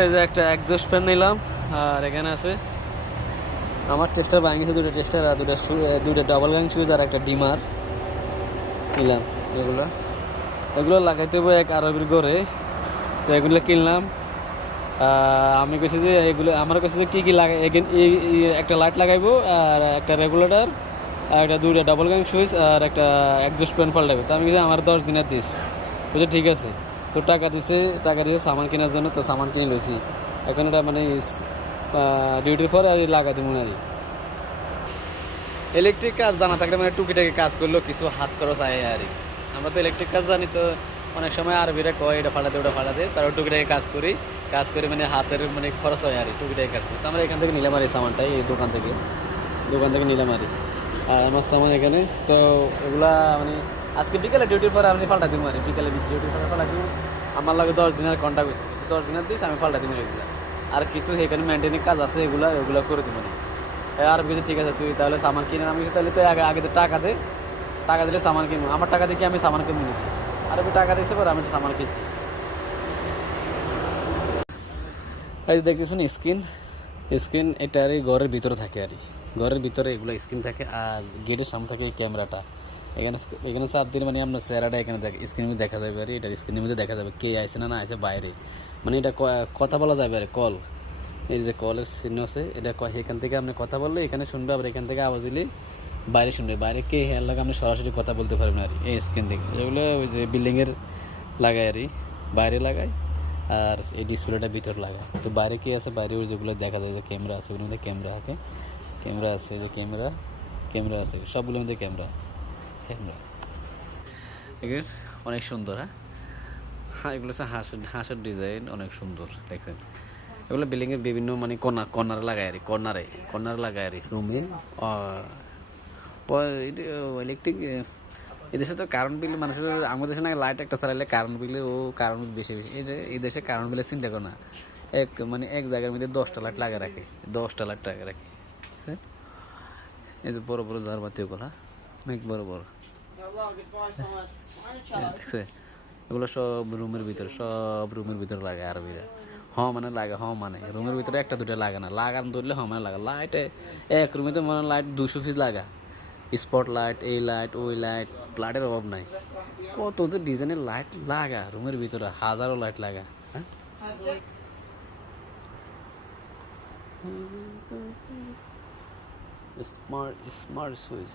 এই যে একটা এক্সস্ট ফ্যান নিলাম, আর এখানে আছে আমার টেস্টার ভাঙিয়েছে, দুটো টেস্টার আর দুটো ডাবল গাং সুইচ আর একটা ডিমার নিলাম। এগুলো লাগাইতে হবে এক আরবির ঘরে, তো এগুলো কিনলাম। আমি কইছি যে এগুলো আমার কাছে যে কী কী লাগাই, একটা লাইট লাগাইবো আর একটা রেগুলেটর আর একটা দুইটা ডাবল গাং সুইচ আর একটা এক্সস্ট ফ্যান পাল্টাবে। তো আমি কিছু আমার 10 দিনের দিস, বুঝে ঠিক আছে। তো টাকা দিছে সামান কেনার জন্য, তো সামান কিনে লইছি। এখন এটা মানে ডিউটির পর আর লাগা দিব না। ইলেকট্রিক কাজ জানা থাকলে মানে টুকিটাকি কাজ করলেও কিছু হাত খরচ আয় আর কি। আমরা তো ইলেকট্রিক কাজ জানি, তো অনেক সময় আরবিরা কয় এটা ফাটাতে ওটা ফাটাতে, তারপর টুকিটাকি কাজ করি মানে হাতের মানে খরচ হয় আর কি, টুকিটাকি কাজ করি। তো আমরা এখান থেকে নিলাম আর এই সামানটাই, এই দোকান থেকে নিলাম আর আমার সামান এখানে। তো এগুলা মানে আজকে বিকেলে ডিউটির পরে আমি ফাল্টা দিব আর বিকেলে ডিউটির পরে ফাল্টা দিব। আমার লাগে 10 দিনের কন্ট্যাক্ট হয়েছে, 10 দিনের দিস আমি ফাল্টা দিব এগুলা। আর কিছু এখানে মেনটেনিং কাজ আছে, এগুলা করে দিব। আর কিছু ঠিক আছে, তুই তাহলে সামান কিনে আমি তাহলে তুই আগে টাকা দিলে সামান কিনবো, আমার টাকা দিয়ে আমি সামান কিনবো নাকি? আর আমি টাকা দিয়েছে পরে আমি সামান কিনছি। এই দেখতেছেন স্ক্রিন এটা ঘরের ভিতরে থাকে আর ঘরের ভিতরে এগুলো স্ক্রিন থাকে, আর গেটের সামনে থাকে এই ক্যামেরাটা। এখানে চাপ দিলে মানে আপনার চেহারাটা এখানে স্ক্রিনের মধ্যে দেখা যাবে আর এটা স্ক্রিনের মধ্যে দেখা যাবে কে আইসে না আইসে বাইরে, মানে এটা কথা বলা যাবে আর কল। এই যে কলের চিহ্ন আছে, এটা এখান থেকে আপনি কথা বললে এখানে শুনবে, আবার এখান থেকে আওয়াজ দিলে বাইরে শুনবে, বাইরে কে হেয়ার লাগে আপনি সরাসরি কথা বলতে পারবেন আর এই স্ক্রিন থেকে। এগুলো ওই যে বিল্ডিংয়ের লাগায় আর বাইরে লাগায়, আর এই ডিসপ্লেটা ভিতর লাগায়। তো বাইরে কি আছে, বাইরে ওই যেগুলো দেখা যায় যে ক্যামেরা আছে, ওগুলোর মধ্যে ক্যামেরা আছে, যে ক্যামেরা আছে সবগুলোর মধ্যে ক্যামেরা এগুলো অনেক সুন্দর। হ্যাঁ, এগুলো হচ্ছে হাঁসের ডিজাইন, অনেক সুন্দর দেখছেন। এগুলো বিল্ডিংয়ের বিভিন্ন মানে কর্নারে লাগায় আর কর্নারে লাগায় আর রুমে। ইলেকট্রিক এদেশে তো কারেন্ট বিল মানুষের, আমাদের দেশে না লাইট একটা চালাইলে কারেন্ট বিলের কারেন্ট বেশি। এই দেশে কারেন্ট বিলের চিন্তা করো না, এক জায়গার মধ্যে 10টা লাইট লাগিয়ে রাখে, 10টা লাইট লাগিয়ে রাখে। এই যে বড় বড় ঝাড়বাতি, ওগুলা অনেক বড় বড় দেখছে। এগুলো সব রুমের ভিতরে লাগায় আরবিরা। মানে লাগে, মানে রুমের ভিতরে একটা দুটো লাগে না, লাগান ধরলে মানে লাগা লাইটে এক রুমে তো মানে লাইট 200 পিস লাগা, স্পট লাইট, এই লাইট ওই লাইট, লাইটের অভাব নাই। কত যে ডিজাইনের লাইট লাগা রুমের ভিতরে, হাজারো লাইট লাগা। হ্যাঁ, স্মার্ট সুইচ।